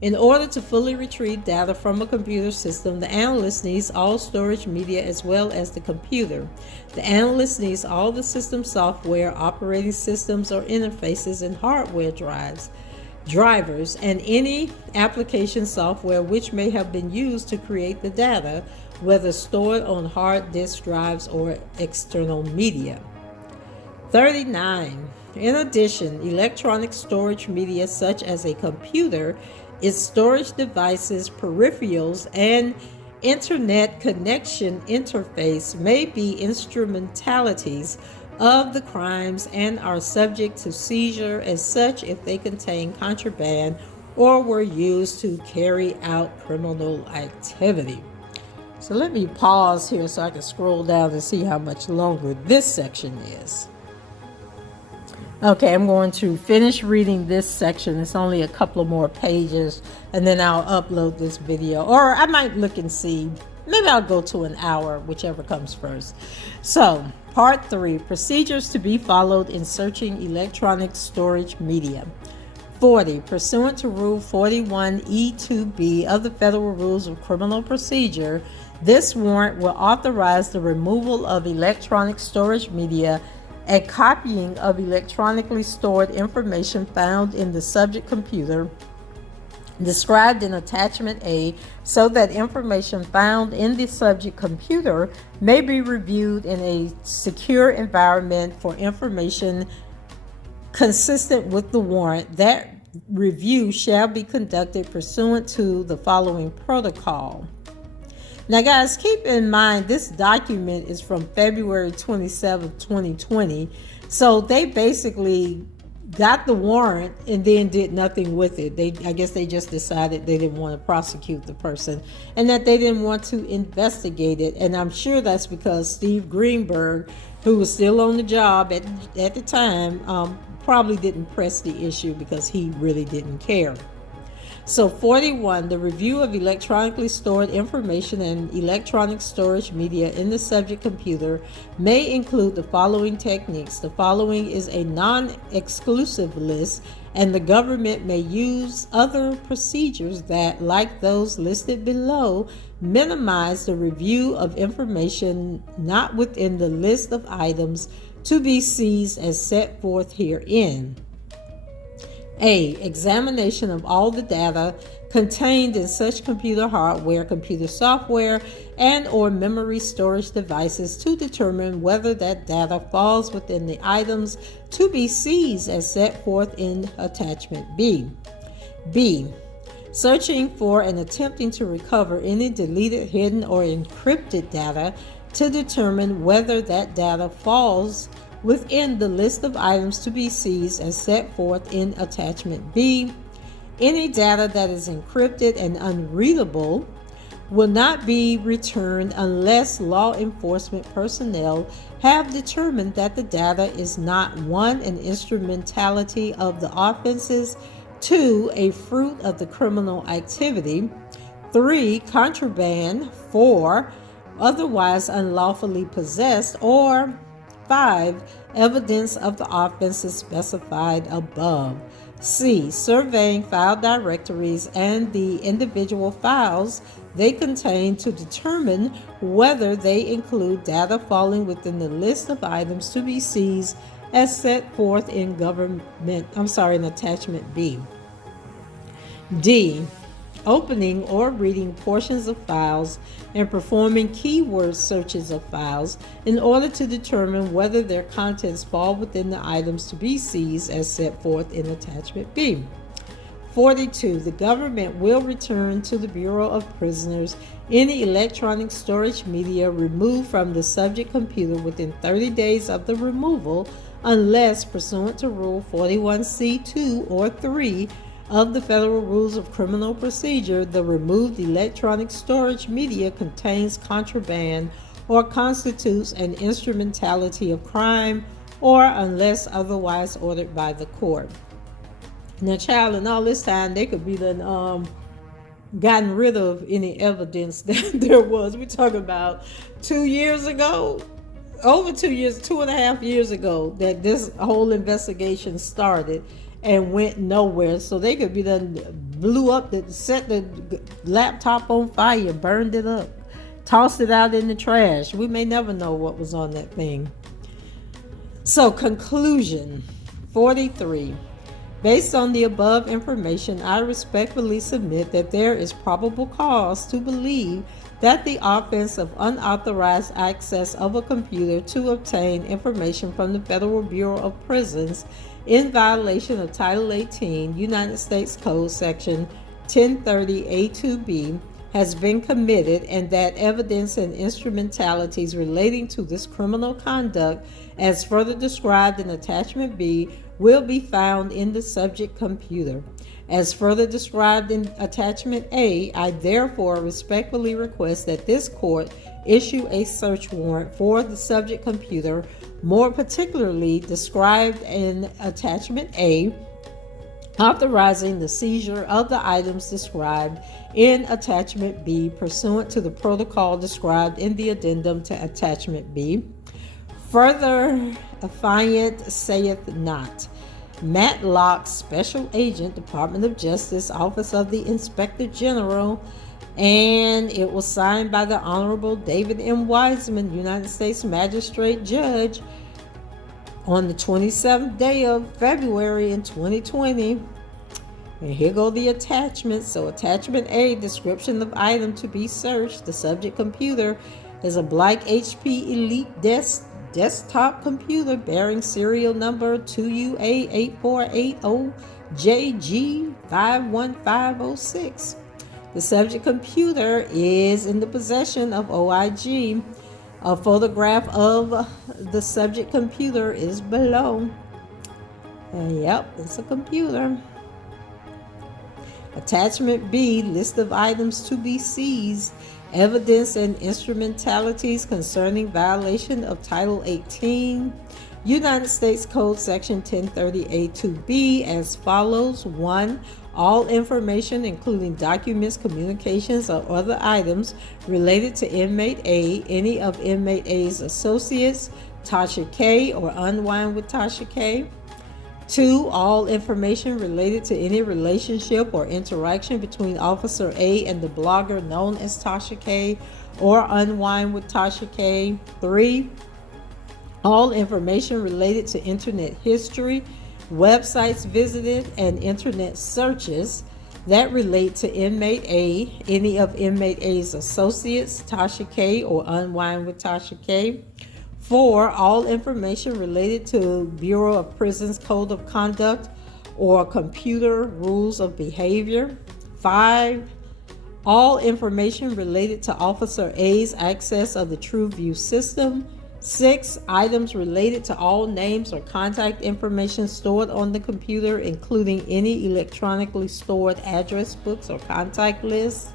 In order to fully retrieve data from a computer system, the analyst needs all storage media as well as the computer. The analyst needs all the system software, operating systems or interfaces, and hardware drivers, and any application software which may have been used to create the data, whether stored on hard disk drives or external media. 39. In addition, electronic storage media such as a computer, its storage devices, peripherals, and internet connection interface may be instrumentalities of the crimes and are subject to seizure as such if they contain contraband or were used to carry out criminal activity. So let me pause here so I can scroll down and see how much longer this section is. Okay, I'm going to finish reading this section. It's only a couple of more pages, and then I'll upload this video. Or I might look and see. Maybe I'll go to an hour, whichever comes first. So, Part 3, Procedures to be followed in searching electronic storage media. 40. Pursuant to Rule 41E2B of the Federal Rules of Criminal Procedure, this warrant will authorize the removal of electronic storage media and copying of electronically stored information found in the subject computer described in Attachment A, so that information found in the subject computer may be reviewed in a secure environment for information consistent with the warrant. That review shall be conducted pursuant to the following protocol. Now, guys, keep in mind this document is from February 27, 2020. So they basically got the warrant and then did nothing with it. I guess they just decided they didn't want to prosecute the person and that they didn't want to investigate it. And I'm sure that's because Steve Greenberg, who was still on the job at the time, probably didn't press the issue because he really didn't care. So 41, the review of electronically stored information and electronic storage media in the subject computer may include the following techniques. The following is a non-exclusive list, and the government may use other procedures that, like those listed below, minimize the review of information not within the list of items to be seized as set forth herein. A. Examination of all the data contained in such computer hardware, computer software, and or memory storage devices to determine whether that data falls within the items to be seized as set forth in Attachment B. B. Searching for and attempting to recover any deleted, hidden, or encrypted data to determine whether that data falls within the list of items to be seized as set forth in Attachment B. Any data that is encrypted and unreadable will not be returned unless law enforcement personnel have determined that the data is not 1, an instrumentality of the offenses, 2, a fruit of the criminal activity, 3, contraband, 4, otherwise unlawfully possessed, or 5, evidence of the offenses specified above. C. Surveying file directories and the individual files they contain to determine whether they include data falling within the list of items to be seized as set forth in in attachment B. D. Opening or reading portions of files and performing keyword searches of files in order to determine whether their contents fall within the items to be seized as set forth in attachment B. 42. The government will return to the Bureau of Prisoners any electronic storage media removed from the subject computer within 30 days of the removal, unless, pursuant to Rule 41C2 or 3 of the Federal Rules of Criminal Procedure, the removed electronic storage media contains contraband or constitutes an instrumentality of crime, or unless otherwise ordered by the court. Now, child, in all this time, they could be done gotten rid of any evidence that there was. We're talking about 2 years ago, over 2 years, 2.5 years ago, that this whole investigation started and went nowhere. So they could be done blew up, set the laptop on fire, burned it up, tossed it out in the trash. We may never know what was on that thing. So, conclusion. 43. Based on the above information, I respectfully submit that there is probable cause to believe that the offense of unauthorized access of a computer to obtain information from the Federal Bureau of Prisons in violation of Title 18, United States Code Section 1030A2B has been committed, and that evidence and instrumentalities relating to this criminal conduct, as further described in Attachment B, will be found in the subject computer. As further described in Attachment A, I therefore respectfully request that this court issue a search warrant for the subject computer, more particularly described in Attachment A, authorizing the seizure of the items described in Attachment B pursuant to the protocol described in the addendum to Attachment B. Further, affiant saith not. Matlock, Special Agent, Department of Justice, Office of the Inspector General, and it was signed by the Honorable David M. Wiseman, United States Magistrate Judge, on the 27th day of February in 2020. And here go the attachments. So Attachment A, description of item to be searched. The subject computer is a black HP Elite desktop computer bearing serial number 2UA8480JG51506. The subject computer is in the possession of OIG. A photograph of the subject computer is below. And yep, it's a computer. Attachment B, list of items to be seized, evidence and instrumentalities concerning violation of Title 18, United States Code Section 1030A2B as follows. 1. All information, including documents, communications, or other items related to inmate A, any of inmate A's associates, Tasha K, or unwind with Tasha K. 2. All information related to any relationship or interaction between Officer A and the blogger known as Tasha K, or unwind with Tasha K. 3. All information related to internet history, websites visited, and internet searches that relate to inmate A, any of inmate A's associates, Tasha K, or unwind with Tasha K. 4. All information related to Bureau of Prisons Code of Conduct or computer rules of behavior. 5. All information related to Officer A's access of the TrueView system. 6. Items related to all names or contact information stored on the computer, including any electronically stored address books or contact lists.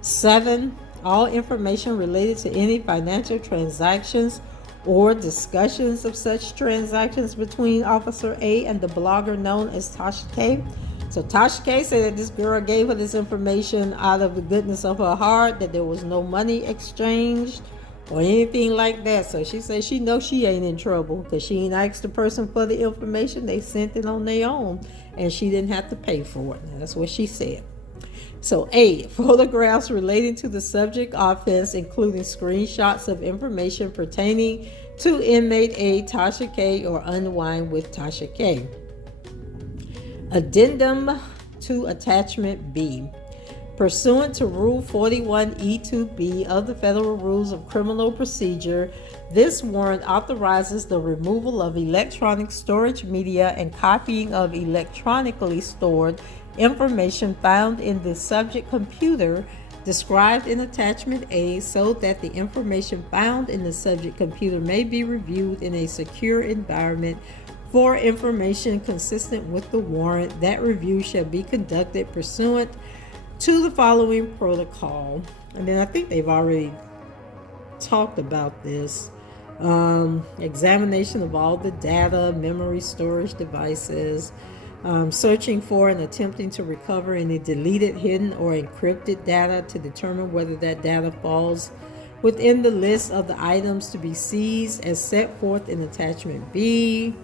7. All information related to any financial transactions or discussions of such transactions between Officer A and the blogger known as Tasha K. So Tasha K said that this girl gave her this information out of the goodness of her heart, that there was no money exchanged or anything like that. So she said she knows she ain't in trouble because she ain't asked the person for the information. They sent it on their own and she didn't have to pay for it. Now, that's what she said. So A, photographs relating to the subject offense, including screenshots of information pertaining to inmate A, Tasha K, or unwind with Tasha K. Addendum to attachment B. Pursuant to Rule 41E2B of the Federal Rules of Criminal Procedure, this warrant authorizes the removal of electronic storage media and copying of electronically stored information found in the subject computer described in Attachment A so that the information found in the subject computer may be reviewed in a secure environment. For information consistent with the warrant, that review shall be conducted pursuant to the following protocol. And then I think they've already talked about this. Examination of all the data, memory storage devices, searching for and attempting to recover any deleted, hidden, or encrypted data to determine whether that data falls within the list of the items to be seized as set forth in Attachment B.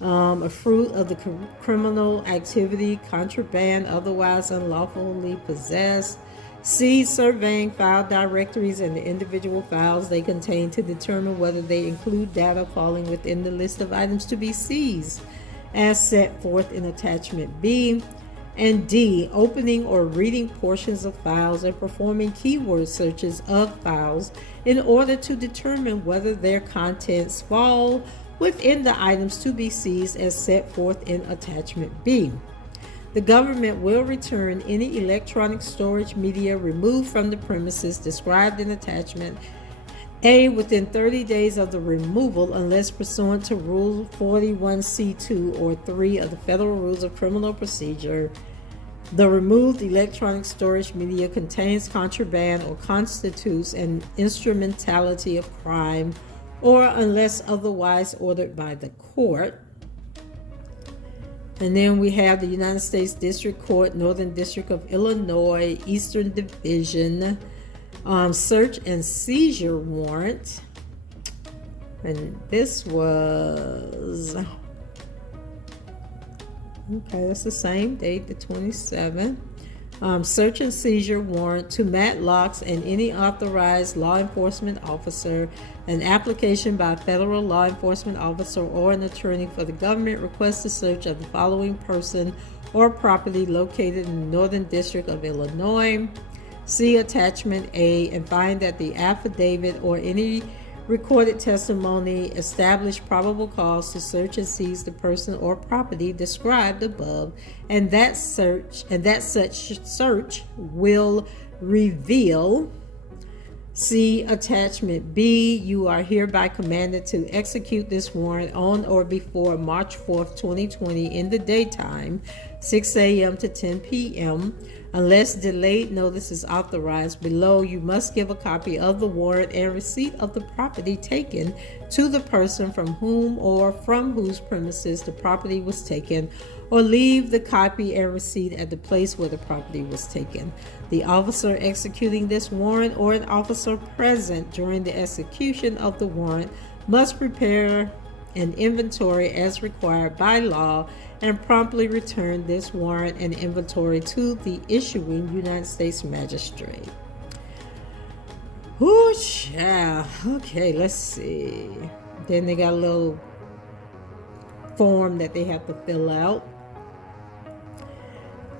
A fruit of the criminal activity, contraband, otherwise unlawfully possessed. C, surveying file directories and the individual files they contain to determine whether they include data falling within the list of items to be seized as set forth in Attachment B. And D, opening or reading portions of files and performing keyword searches of files in order to determine whether their contents fall within the items to be seized as set forth in Attachment B. The government will return any electronic storage media removed from the premises described in Attachment A within 30 days of the removal unless pursuant to Rule 41C2 or 3 of the Federal Rules of Criminal Procedure, the removed electronic storage media contains contraband or constitutes an instrumentality of crime, or unless otherwise ordered by the court. And then we have the United States District Court, Northern District of Illinois, Eastern Division, search and seizure warrant. And this was, okay, that's the same date, the 27th. Search and seizure warrant to Matt Locks and any authorized law enforcement officer. An application by a federal law enforcement officer or an attorney for the government requests the search of the following person or property located in the Northern District of Illinois. See Attachment A and find that the affidavit or any recorded testimony establish probable cause to search and seize the person or property described above, and that such search will reveal. See Attachment B. You are hereby commanded to execute this warrant on or before March 4th, 2020 in the daytime, 6 a.m. to 10 p.m. Unless delayed notice is authorized below, you must give a copy of the warrant and receipt of the property taken to the person from whom or from whose premises the property was taken, or leave the copy and receipt at the place where the property was taken. The officer executing this warrant or an officer present during the execution of the warrant must prepare an inventory as required by law and promptly return this warrant and inventory to the issuing United States magistrate. Whoosh, yeah. Okay, let's see. Then they got a little form that they have to fill out.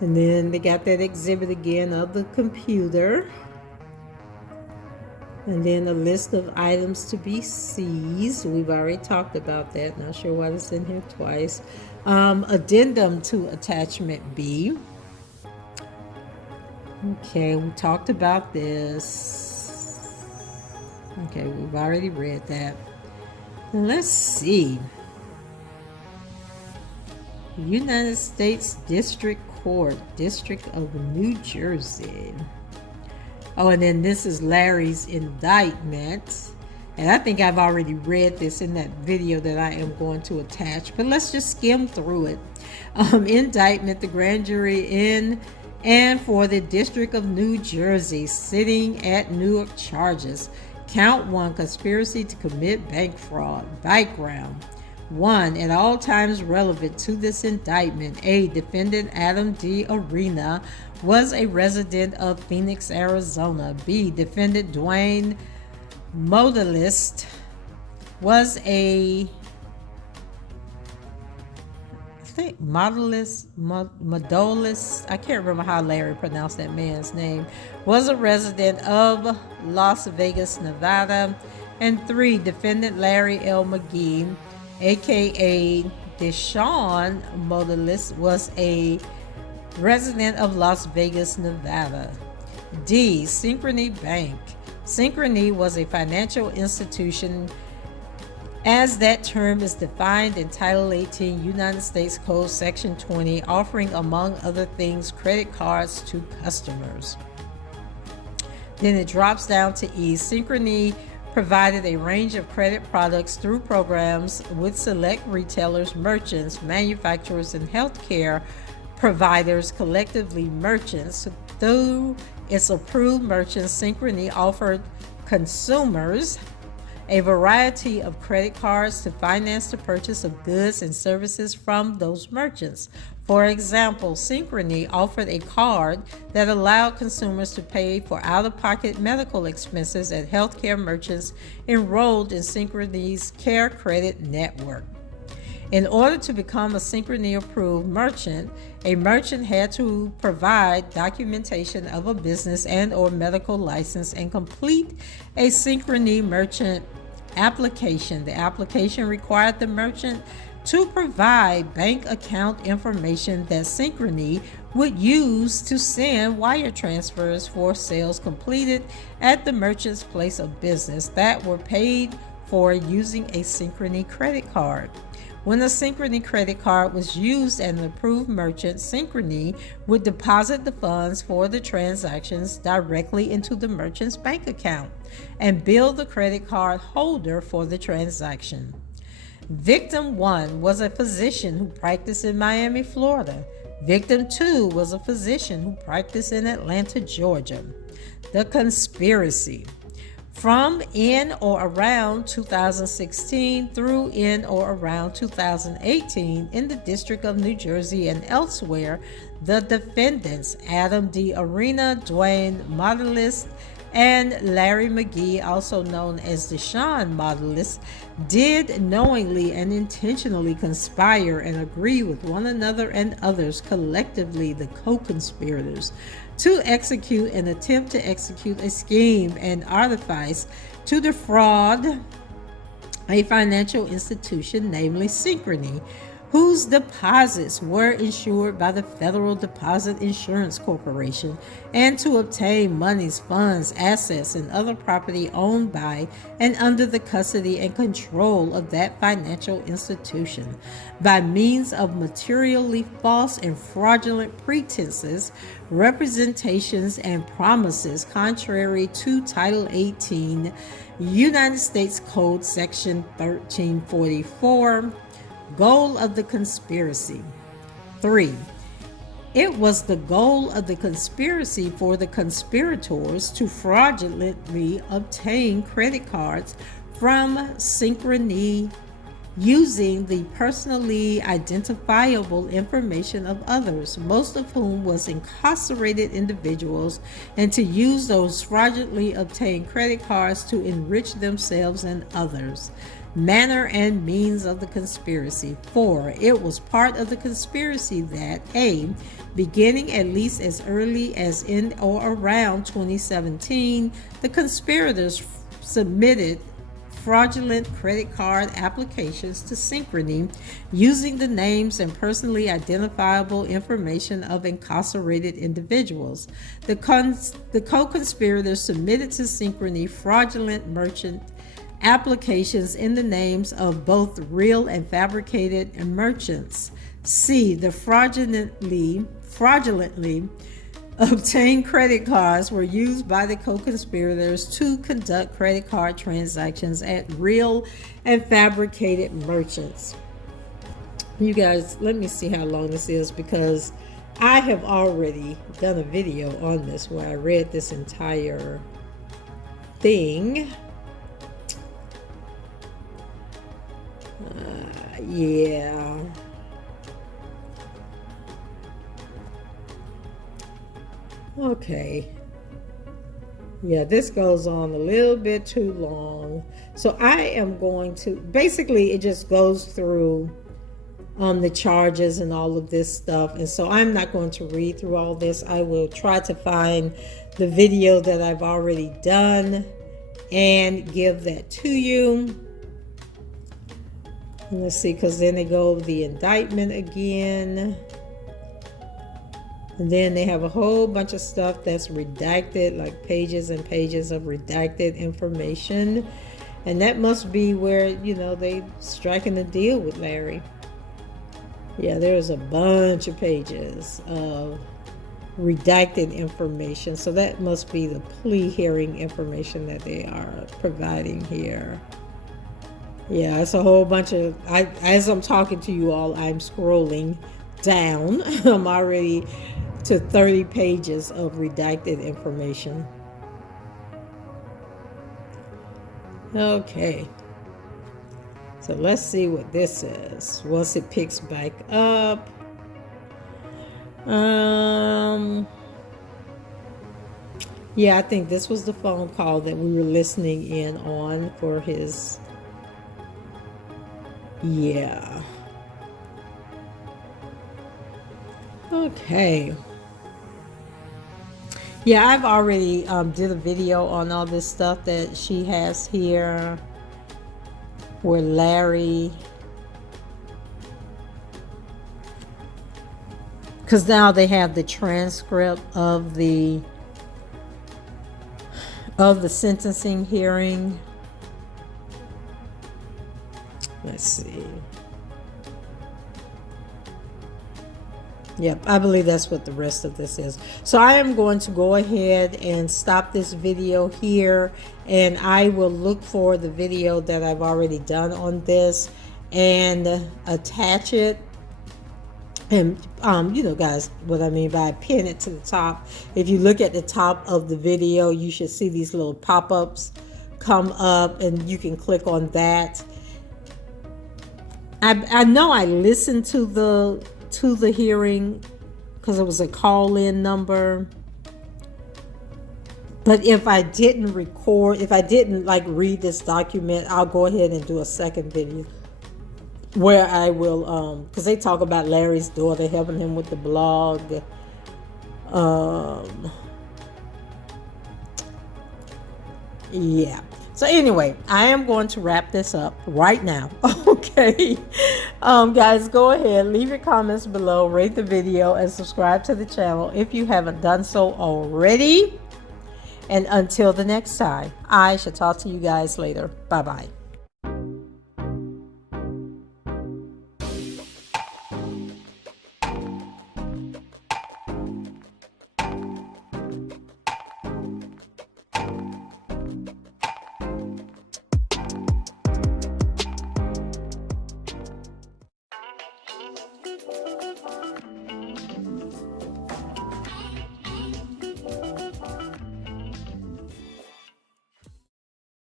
And then they got that exhibit again of the computer. And then a list of items to be seized. We've already talked about that. Not sure why it's in here twice. Addendum to Attachment B. Okay, we talked about this. Okay, we've already read that. Let's see. United States District Court, District of New Jersey. Oh, and then this is Larry's indictment. And I think I've already read this in that video that I am going to attach. But let's just skim through it. Indictment, the grand jury in and for the District of New Jersey, sitting at Newark charges. Count 1, conspiracy to commit bank fraud. Background. 1. At all times relevant to this indictment, A. Defendant Adam D. Arena was a resident of Phoenix, Arizona. B. Defendant Dwayne Modalist was a Modalist, I can't remember how Larry pronounced that man's name, was a resident of Las Vegas, Nevada. And 3. Defendant Larry L. McGee, aka Deshaun Modalist, was a resident of Las Vegas, Nevada. D. Synchrony Bank. Synchrony was a financial institution as that term is defined in Title 18 United States Code Section 20, offering, among other things, credit cards to customers. Then it drops down to E. Synchrony provided a range of credit products through programs with select retailers, merchants, manufacturers, and healthcare providers, collectively merchants. Through its approved merchants, Synchrony offered consumers a variety of credit cards to finance the purchase of goods and services from those merchants. For example, Synchrony offered a card that allowed consumers to pay for out-of-pocket medical expenses at healthcare merchants enrolled in Synchrony's Care Credit Network. In order to become a Synchrony-approved merchant, a merchant had to provide documentation of a business and or medical license and complete a Synchrony merchant application. The application required the merchant to provide bank account information that Synchrony would use to send wire transfers for sales completed at the merchant's place of business that were paid for using a Synchrony credit card. When a Synchrony credit card was used at an approved merchant, Synchrony would deposit the funds for the transactions directly into the merchant's bank account and bill the credit card holder for the transaction. Victim 1 was a physician who practiced in Miami, Florida. Victim 2 was a physician who practiced in Atlanta, Georgia. The conspiracy. From in or around 2016 through in or around 2018 in the District of New Jersey and elsewhere, the defendants, Adam D. Arena, Dwayne Modalist, and Larry McGee, also known as Deshaun Modalist, did knowingly and intentionally conspire and agree with one another and others, collectively the co-conspirators, to execute and attempt to execute a scheme and artifice to defraud a financial institution, namely Synchrony, whose deposits were insured by the Federal Deposit Insurance Corporation, and to obtain monies, funds, assets, and other property owned by and under the custody and control of that financial institution by means of materially false and fraudulent pretenses, representations, and promises contrary to Title 18 United States Code Section 1344. Goal of the conspiracy. 3. It was the goal of the conspiracy for the conspirators to fraudulently obtain credit cards from Synchrony using the personally identifiable information of others, most of whom was incarcerated individuals, and to use those fraudulently obtained credit cards to enrich themselves and others. Manner and means of the conspiracy. 4. It was part of the conspiracy that A. Beginning at least as early as in or around 2017, the conspirators submitted fraudulent credit card applications to Synchrony using the names and personally identifiable information of incarcerated individuals. The co-conspirators submitted to Synchrony fraudulent merchant applications in the names of both real and fabricated merchants. C. The fraudulently obtained credit cards were used by the co-conspirators to conduct credit card transactions at real and fabricated merchants. You guys, let me see how long this is, because I have already done a video on this where I read this entire thing. Yeah. Okay. Yeah, this goes on a little bit too long. So I am going to, basically it just goes through the charges and all of this stuff. And so I'm not going to read through all this. I will try to find the video that I've already done and give that to you. And let's see, because then they go over the indictment again. And then they have a whole bunch of stuff that's redacted, like pages and pages of redacted information. And that must be where, you know, they striking a deal with Larry. Yeah, there's a bunch of pages of redacted information. So that must be the plea hearing information that they are providing here. Yeah, it's a whole bunch of, as I'm talking to you all, I'm scrolling down. I'm already to 30 pages of redacted information. Okay. So let's see what this is once it picks back up. Yeah, I think this was the phone call that we were listening in on for his. Yeah. Okay. Yeah, I've already did a video on all this stuff that she has here where Larry, because now they have the transcript of the sentencing hearing. Let's see. Yep, I believe that's what the rest of this is. So I am going to go ahead and stop this video here, and I will look for the video that I've already done on this and attach it. And you know, guys, what I mean by pin it to the top. If you look at the top of the video, you should see these little pop-ups come up, and you can click on that. I know I listened to the hearing because it was a call-in number, but if I didn't record, if I didn't like read this document, I'll go ahead and do a second video where I will because they talk about Larry's daughter helping him with the blog. Yeah. So anyway, I am going to wrap this up right now. Okay. Guys, go ahead, leave your comments below, rate the video, and subscribe to the channel if you haven't done so already. And until the next time, I shall talk to you guys later. Bye-bye.